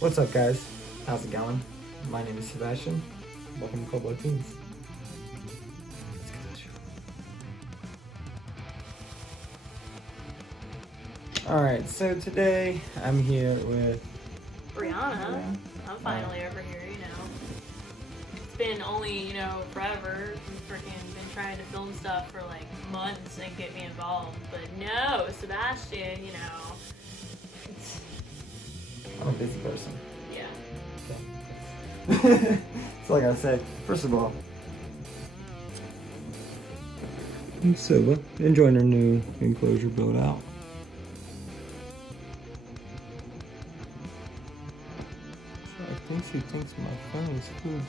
What's up, guys? How's it going? My name is Sebastian. Welcome to Cold Teens. Let's get to the show. Alright, so today I'm here with Brianna. I'm finally over here, It's been only, forever. We've freaking been trying to film stuff for like months and get me involved. But no, Sebastian, it's, I'm a busy person. yeah. Okay. So like I said, first of all, so enjoying our new enclosure build out. So I think she thinks my phone is full.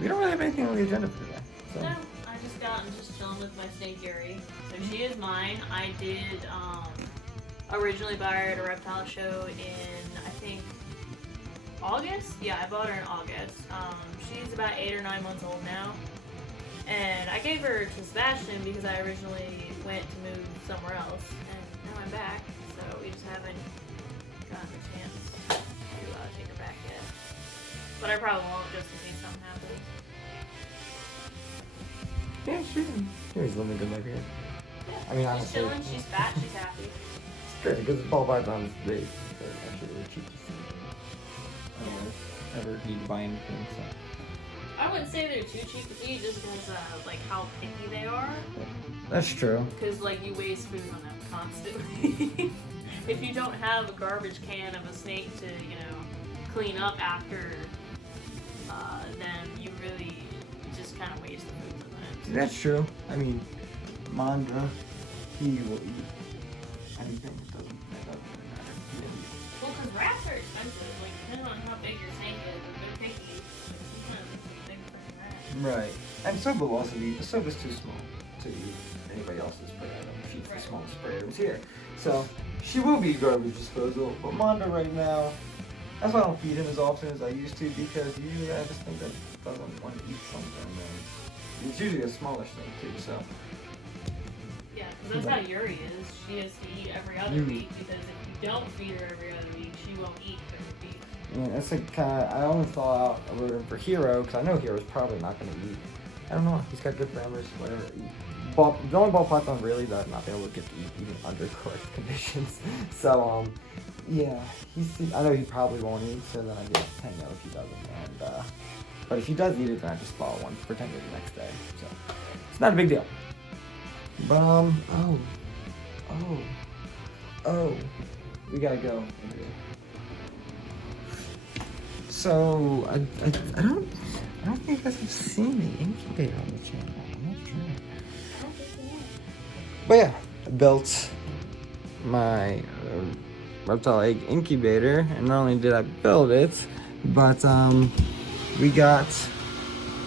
We don't really have anything on the agenda for today. So. No, I I'm just chilling with my snake Yuri. So she is mine. I did originally buy her at a reptile show in, I think, August? Yeah, I bought her in August. She's about 8 or 9 months old now. And I gave her to Sebastian because I originally went to move somewhere else. And now I'm back, so we just haven't gotten a chance to take her back yet. But I probably won't, just in case something happens. Yeah, she's living a good life here. Yeah, I mean, she's honestly, chilling, she's fat, she's happy. It's crazy because ball pythons, they're actually really cheap to see. I don't really ever need to buy anything, so. I wouldn't say they're too cheap to feed just because, like, how picky they are. That's true. Because, like, you waste food on them constantly. If you don't have a garbage can of a snake to, clean up after, then you really just kind of waste the food sometimes. That's true. I mean, Mandra, he will eat anything that doesn't matter. Well, because rats are expensive. Like, depending on how big your snake is, if they're picky, like, sometimes it's a big freaking rat. Right. And Soba will also eat. Soba's too small to eat anybody else's prey item. She's the smallest prey items here. So, she will be garbage disposal. But Manda right now, that's why I don't feed him as often as I used to, because usually I just think that doesn't want to eat something. And it's usually a smaller snake too, so. Yeah, because that's how Yuri is. She has to eat every other week, because if you don't feed her every other week, she won't eat for a week. Yeah, that's like kind of, I only thaw out a rodent for Hero, because I know Hero's probably not going to eat. I don't know, he's got good parameters, whatever. The only ball python really that I'm not able to get to eat even under correct conditions. So, yeah, I know he probably won't eat, so then I get to hang out if he doesn't. And, but if he does eat it, then I just thaw one for 10 days the next day. So, it's not a big deal. But, we gotta go. So, I don't think you guys have seen the incubator on the channel. I'm not sure. But yeah, I built my reptile egg incubator, and not only did I build it, but we got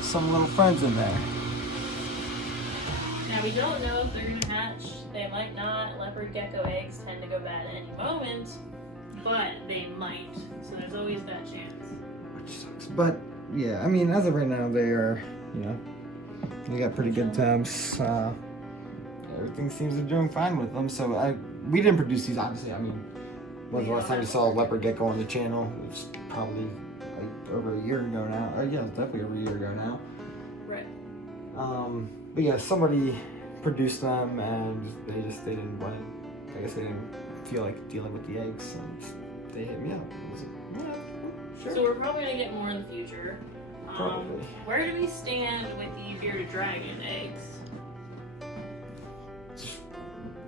some little friends in there. Now we don't know if they're gonna hatch. They might not. Leopard gecko eggs tend to go bad at any moment, but they might. So there's always that chance. Which sucks. But yeah, I mean, as of right now, they are, they got pretty good temps. Everything seems to be doing fine with them. So we didn't produce these, obviously. I mean, when was the last time you saw a leopard gecko on the channel? It's probably like over a year ago now. Yeah, definitely over a year ago now. Right. But yeah, somebody produced them, and they didn't want it. I guess they didn't feel like dealing with the eggs, and they hit me up. I was like, yeah, sure. So we're probably gonna get more in the future. Probably. Where do we stand with the bearded dragon eggs? Just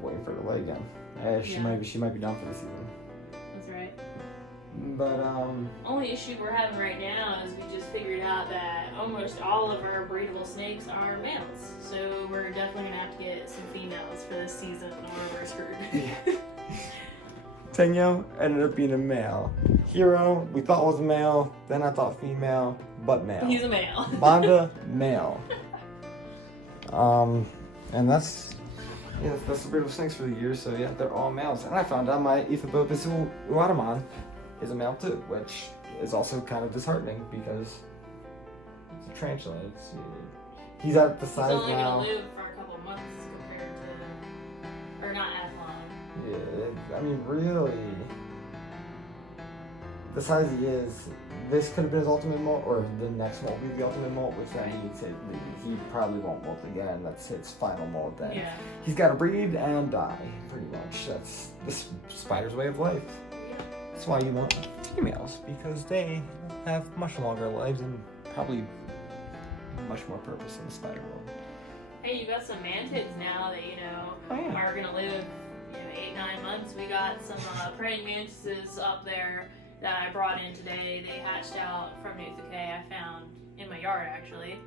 waiting for her to lay again. She might be done for the season. That's right. But Only issue we're having right now is we just figured out that almost all of our breedable snakes are males. So we're definitely gonna have to get some females for this season, or we're screwed. Tenyo ended up being a male. Hero, we thought was a male, then I thought female, but male. He's a male. Banda, male. And that's the breedable snakes for the year, so yeah, they're all males. And I found out my Ethopopus uataman is a male too, which is also kind of disheartening because it's a tarantula. He's at the size He's only now. gonna live for a couple months compared to I mean, really, the size he is, this could have been his ultimate molt, or the next molt would be the ultimate molt, which then he probably won't molt again. That's his final molt then. Yeah. He's got to breed and die, pretty much. That's this spider's way of life. Yeah. That's why you want females, because they have much longer lives and probably much more purpose in the spider world. Hey, you got some mantids now that, are going to live, 8-9 months. We got some praying mantises up there that I brought in today. They hatched out from new decay I found in my yard, actually.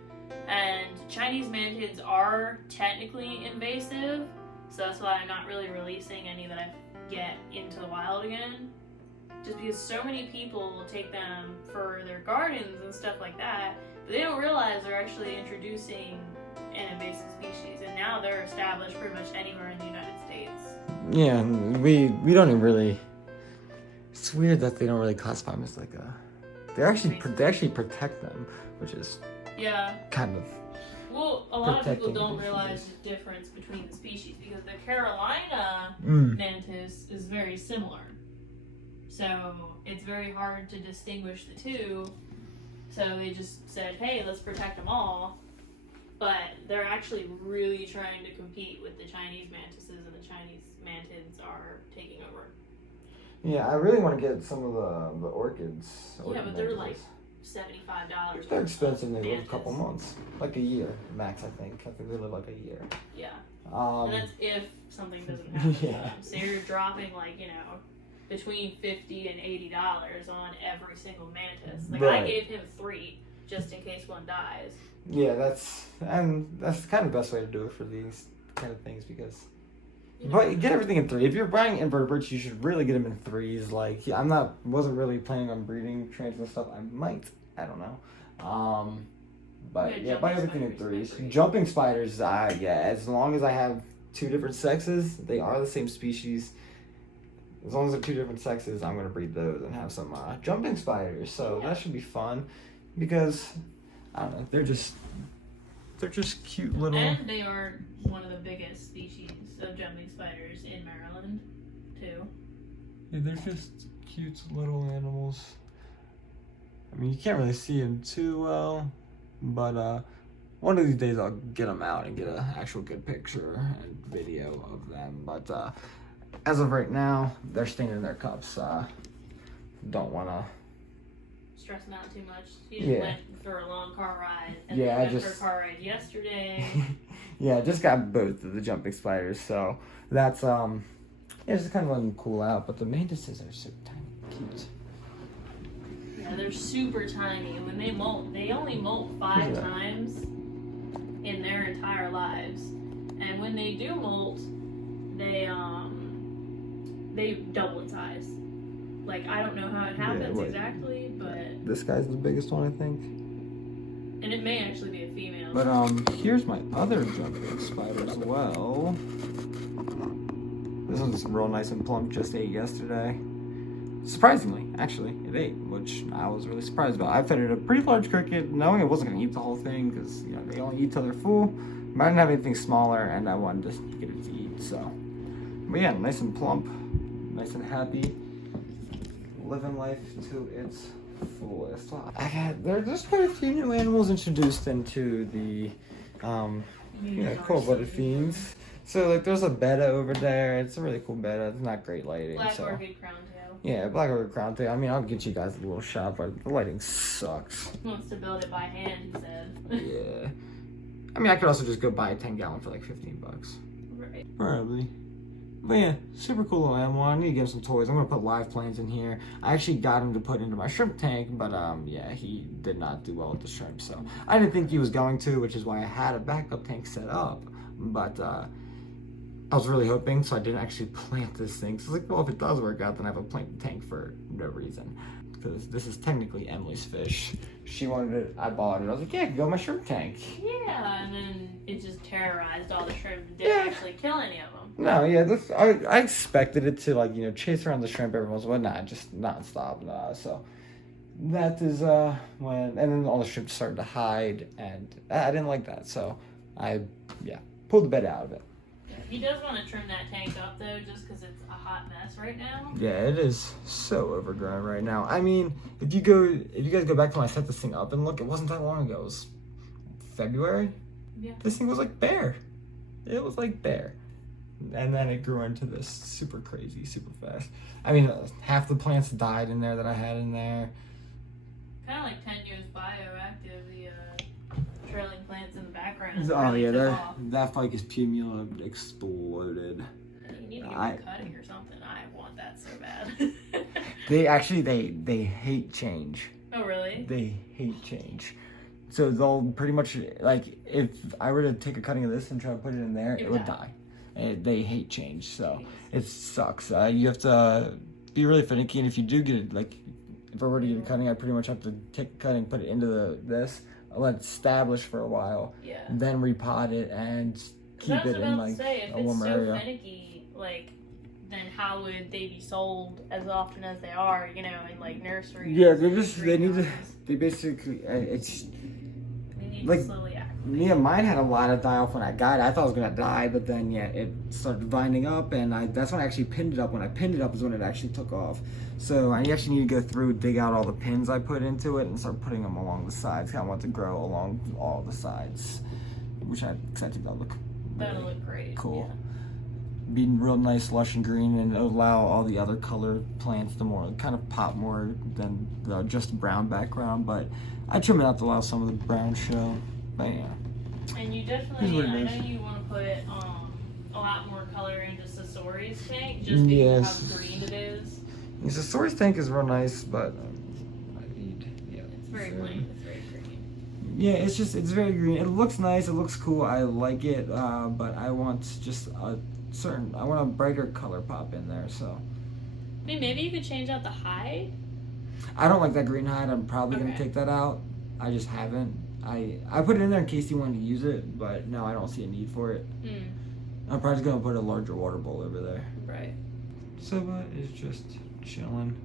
And Chinese mantids are technically invasive, so that's why I'm not really releasing any that I get into the wild again. Just because so many people will take them for their gardens and stuff like that, but they don't realize they're actually introducing an invasive species, and now they're established pretty much anywhere in the United States. Yeah, we don't even really. It's weird that they don't really classify them as like a. They actually protect them, which is kind of. Well, a lot of people don't realize the difference between the species because the Carolina mantis is very similar. So it's very hard to distinguish the two. So they just said, hey, let's protect them all. But they're actually really trying to compete with the Chinese mantises, and the Chinese mantids are taking over. Yeah, I really want to get some of the orchids. Yeah, but they're like $75. They're expensive. They live a couple months, like a year max. I think they live like a year. Yeah. And that's if something doesn't happen. Yeah. So you're dropping between $50 and $80 on every single mantis. Like right. I gave him 3 just in case one dies. Yeah, that's kind of the best way to do it for these kind of things because. But get everything in 3. If you're buying invertebrates, you should really get them in 3s. Like wasn't really planning on breeding trains and stuff. I might, I don't know. But yeah, buy everything in 3s. Jumping spiders, as long as I have 2 different sexes, they are the same species. As long as they're 2 different sexes, I'm gonna breed those and have some jumping spiders. So that should be fun, because I don't know, they're just cute little. And they are one of the biggest species of jumping spiders in Maryland, too. Yeah, they're just cute little animals. I mean, you can't really see them too well, but one of these days I'll get them out and get an actual good picture and video of them. But as of right now, they're staying in their cups. Don't want to stress them out too much. He just went for a long car ride, and then went for a car ride yesterday. Yeah, I just got both of the jumping spiders, so that's just kind of letting them cool out. But the mantises are so tiny, cute. Yeah, they're super tiny. When they molt, they only molt 5 times in their entire lives, and when they do molt, they double in size. Like, I don't know how it happens exactly, but this guy's the biggest one, I think. And it may actually be a female. But here's my other jumping spider as well. This one's real nice and plump, just ate yesterday. Surprisingly, actually, it ate, which I was really surprised about. I fed it a pretty large cricket, knowing it wasn't going to eat the whole thing, because they only eat till they're full. But I didn't have anything smaller, and I wanted to get it to eat, so. But yeah, nice and plump, nice and happy. Living life to its fullest. There's just quite a few new animals introduced into the cold-blooded fiends. So like there's a betta over there. It's a really cool betta. It's not great lighting. Black orchid crown tail. Yeah, black orchid crown tail. I mean, I'll get you guys a little shot, but the lighting sucks. He wants to build it by hand, he said. Yeah. I mean, I could also just go buy a 10-gallon for like $15. Right. Probably. But yeah, super cool little animal. I need to get him some toys. I'm gonna put live planes in here. I actually got him to put into my shrimp tank, but yeah, he did not do well with the shrimp. So I didn't think he was going to, which is why I had a backup tank set up. But I was really hoping, so I didn't actually plant this thing. So I was like, well, if it does work out, then I have a plant tank for no reason. Because this is technically Emily's fish. She wanted it, I bought it. I was like, yeah, I can go in my shrimp tank. Yeah, and then it just terrorized all the shrimp and didn't actually kill any of them. No, yeah, I expected it to chase around the shrimp every once in a while. Nah, just nonstop. Nah, so that is and then all the shrimp started to hide, and I didn't like that. So I pulled the bed out of it. Yeah. He does want to trim that tank up though, just because it's a hot mess right now. Yeah, it is so overgrown right now. I mean, if you guys go back to when I set this thing up and look, it wasn't that long ago. It was February. Yeah. This thing was like bare. It was like bare. And then it grew into this super crazy, super fast. I mean, half the plants died in there that I had in there. Kind of like 10 years bioactive, the trailing plants in the background. Oh really yeah, took off. that ficus pumila exploded. You need to get a cutting or something. I want that so bad. They hate change. Oh really? They hate change. So they'll pretty much, like, if I were to take a cutting of this and try to put it in there, it would die. They hate change, so it sucks. You have to be really finicky, and if you do get it, like, if I were to get a cutting, I pretty much have to take a cutting, put it into this, let it establish for a while, then repot it and keep it in like a warmer area. If it's so finicky, like, then how would they be sold as often as they are, you know, in like nurseries? Yeah, they basically, it's like, slowly act. Yeah, mine had a lot of die off when I got it. I thought it was gonna die, but then it started vinding up, and that's when I actually pinned it up. When I pinned it up is when it actually took off. So I actually need to go through, dig out all the pins I put into it, and start putting them along the sides. I want to grow along all the sides, which I think that'll look Great. Cool. Be real nice, lush and green, and allow all the other colored plants to more kind of pop more than just brown background. But I trim it out to allow some of the brown show. But yeah. And you definitely, I know you want to put a lot more color into Sasori's tank just because of how green it is. The Sasori's tank is real nice, but it's very plain. It's very green. Yeah, it's very green. It looks nice. It looks cool. I like it, but I want just I want a brighter color pop in there. So. I mean, maybe you could change out the hide. I don't like that green hide. I'm probably gonna take that out. I just haven't. I put it in there in case you wanted to use it, but no, I don't see a need for it. I'm probably just gonna put a larger water bowl over there. Right. Soba is just chilling.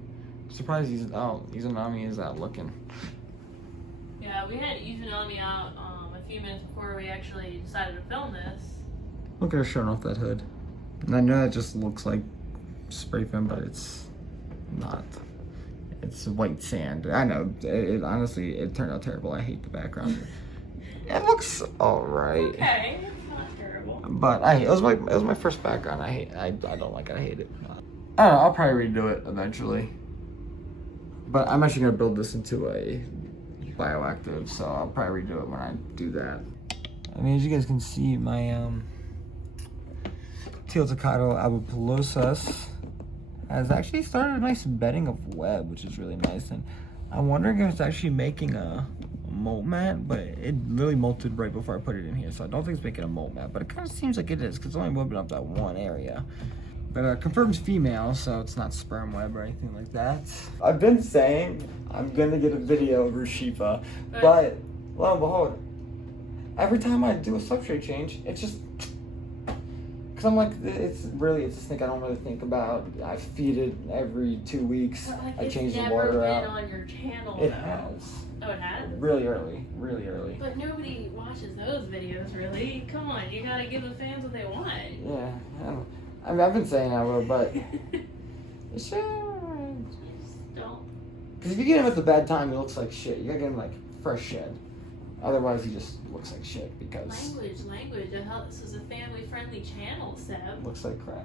Surprised Izanami is out looking. Yeah, we had Izanami out a few minutes before we actually decided to film this. Look at her showing off that hood. And I know it just looks like spray foam, but it's not. It's white sand. I know. Honestly, it turned out terrible. I hate the background. It looks alright. Okay, it's not terrible. But it was my first background. I don't like it. I hate it. I don't know. I'll probably redo it eventually. But I'm actually gonna build this into a bioactive, so I'll probably redo it when I do that. I mean, as you guys can see, my Teotocado abapulosas has actually started a nice bedding of web, which is really nice. And I'm wondering if it's actually making a molt mat, but it literally molted right before I put it in here, so I don't think it's making a molt mat, but it kind of seems like it is because it's only webbing up that one area. But confirmed female, so it's not sperm web or anything like that. I've been saying I'm gonna get a video of Rushifa, but lo and behold, every time I do a substrate change, it's just, because I'm like, it's a snake I don't really think about. I feed it every 2 weeks. I change the water out. On your channel, it has. Oh, it has? Really early. But nobody watches those videos, really. Come on, you gotta give the fans what they want. Yeah, I mean, I've been saying I will, but it's just don't. Because if you get him at the bad time, he looks like shit. You gotta get him like fresh shed. Otherwise, he just looks like shit because... Language. This is a family-friendly channel, Seb. Looks like crap.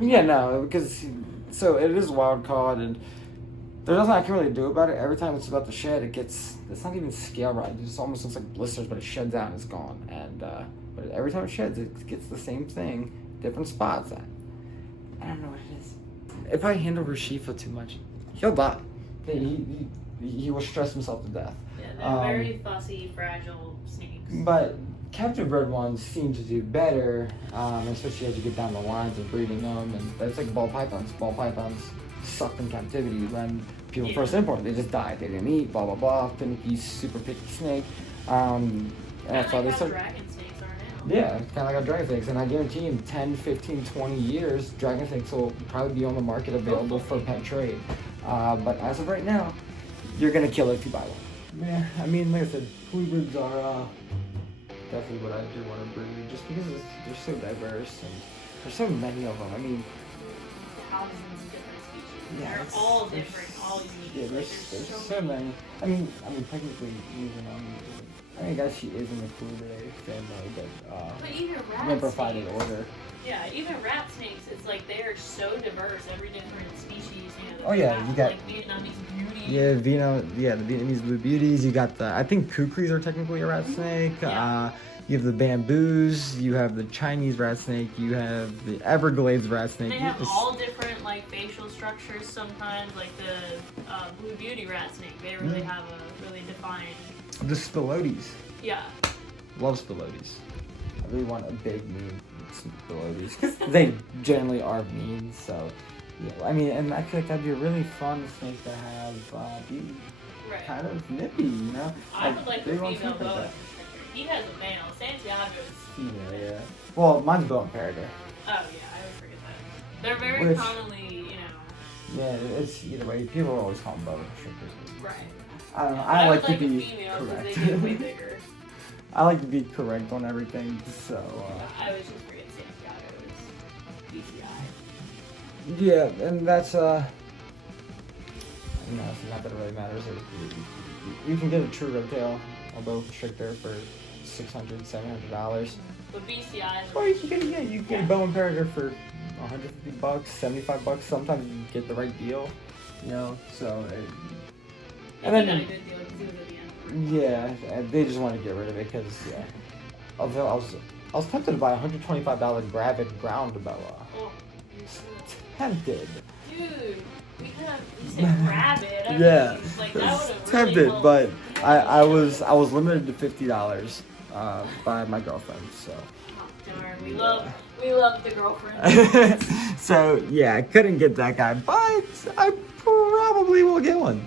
Yeah, no, because... So, it is wild caught, and there's nothing I can really do about it. Every time it's about to shed, it's not even scale right. It just almost looks like blisters, but it sheds out and it's gone. And, but every time it sheds, it gets the same thing, different spots. I don't know what it is. If I handle Rushifa too much, he'll die. He will stress himself to death. Yeah, they're very fussy, fragile snakes. But captive bred ones seem to do better, especially as you get down the lines of breeding them. And that's like ball pythons. Ball pythons sucked in captivity when people first import. They just died. They didn't eat. Blah blah blah. Finicky, super picky snake. And that's how they start. Dragon snakes are now. Yeah, kind of like our dragon snakes. And I guarantee in 10, 15, 20 years, dragon snakes will probably be on the market available for pet trade. But as of right now, you're gonna kill it if you buy one. Yeah, I mean, like I said, colubrids are definitely what I do want to breed, just because they're so diverse and there's so many of them. I mean, Thousands of different species. yeah, They're all different, all unique. Yeah, Like, there's so many. I mean, technically, even I mean, I guess she is in the Fluvidae family, But even rat Nymphophilid snakes. order. Yeah, even rat snakes, it's like they are so diverse, every different species, you know. Oh, yeah, you got- like Vietnamese beauty. Yeah, the Vietnamese blue beauties. You got I think kukris are technically a rat snake. Yeah. You have the bamboos. You have the Chinese rat snake. You have the Everglades rat snake. They have all different like facial structures sometimes, like the blue beauty rat snake. They really have a really defined. The Spilotes. Yeah. Love Spilotes. I really want a big mean Spilotes because they generally are mean. So, yeah. I mean, and I feel like that'd be a really fun snake to have be Right. kind of nippy, you know? I would like they the want female something like boa that. constrictor. He has a male. Santiago's. Female, yeah. Well, mine's boa imperator. Oh yeah, I would forget that. They're very Which- commonly, you know. Yeah, it's either way. People always call them boa constrictors. Right. I don't know. But I like would to like a be female because correct. they get way bigger. I like to be correct on everything, so. I always just forget Santiago's BCI. Yeah, and that's you know, it's not that it really matters. You can get a true redtail, a boa constrictor for $600, $700. But BCI is Or you can get a boa imperator for $150, $75. Sometimes you get the right deal, you know. So, and he then got a good deal because he was at the end. yeah, and they just want to get rid of it because yeah. Although I was tempted to buy a $125 gravid ground boa. Oh, Tempted. dude, we could have at least said rabbit. Yeah, Like, that would have really tempted, helped. but Yeah. I was limited to $50 by my girlfriend, so. Oh, darn, we love the girlfriend. So yeah, I couldn't get that guy, but I probably will get one.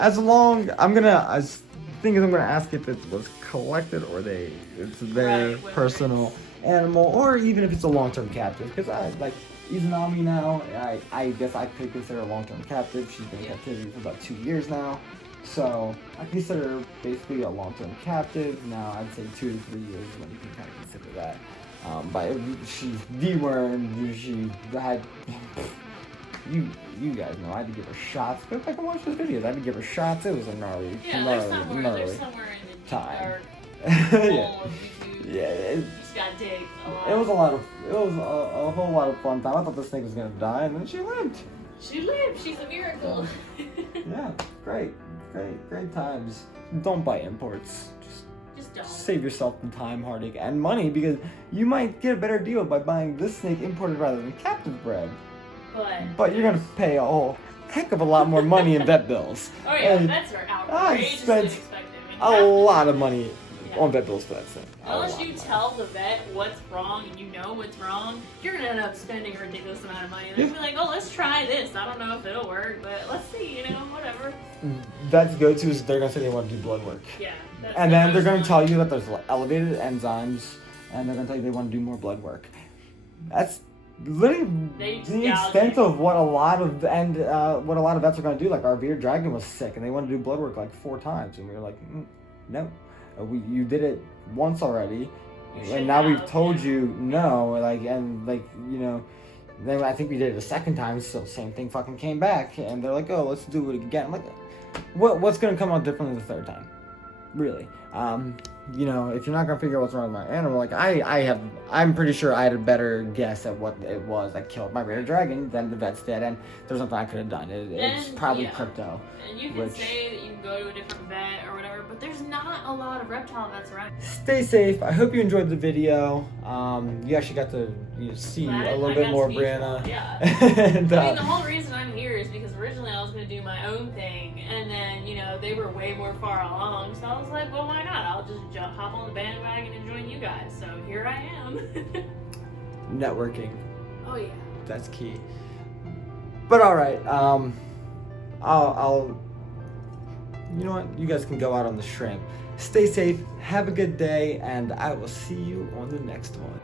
As long I'm gonna ask if it was collected or it's their Right, whether personal animal, or even if it's a long-term captive. Because I like Izanami now. I guess I could consider a long-term captive. She's been in captivity for about 2 years now, so I consider her basically a long-term captive. Now I'd say 2 to 3 years is when you can kind of consider that. But if she's dewormed. She had. You guys know I had to give her shots. Go back and watch those videos. I had to give her shots. It was a gnarly, Yeah, gnarly there's somewhere in the deep time. dark Yeah. hole of YouTube. Yeah, Just got digged a lot. it was a whole lot of fun time. I thought this snake was gonna die, and then she lived. She lived. She's a miracle. Yeah, great times. Don't buy imports. Just don't. Save yourself some time, heartache, and money, because you might get a better deal by buying this snake imported rather than captive bred. But you're gonna pay a whole heck of a lot more money in vet bills. Oh yeah, And vets are I outrageously spent expensive. a lot of money Yeah. on vet bills for that thing. Unless you tell the vet what's wrong and you know what's wrong, you're gonna end up spending a ridiculous amount of money. And they'll be like, oh, let's try this. I don't know if it'll work, but let's see, you know, whatever. Vets go to is they're gonna say they want to do blood work. Yeah. That's And the then they're most going to fun. tell you that there's elevated enzymes, and they're going to tell you they want to do more blood work. That's literally They just the gouge extent you. of what a lot of vets are going to do. Like our bearded dragon was sick, and they wanted to do blood work like 4 times, and we were like, no, you did it once already, You should and now we've have, told yeah. you no, you know. Then I think we did it a second time, so same thing fucking came back, and they're like, oh, let's do it again. I'm like, what's going to come out differently the third time? Really, you know, if you're not gonna figure out what's wrong with my animal, like I'm pretty sure I had a better guess at what it was that killed my rare dragon than the vets did, and there's nothing I could have done. It's And, probably yeah. crypto. And you can say that you can go to a different vet or whatever, but there's not a lot of reptile vets around. Stay safe. I hope you enjoyed the video. You actually got to see a little bit more of Brianna. Yeah. And, I mean, the whole reason I'm here is because originally I was going to do my own thing, and then, you know, they were way more far along, so I was like, well, why not? I'll just hop on the bandwagon and join you guys. So here I am. networking. Oh, yeah. That's key. But all right, I'll. You know what? You guys can go out on the shrimp. Stay safe. Have a good day, and I will see you on the next one.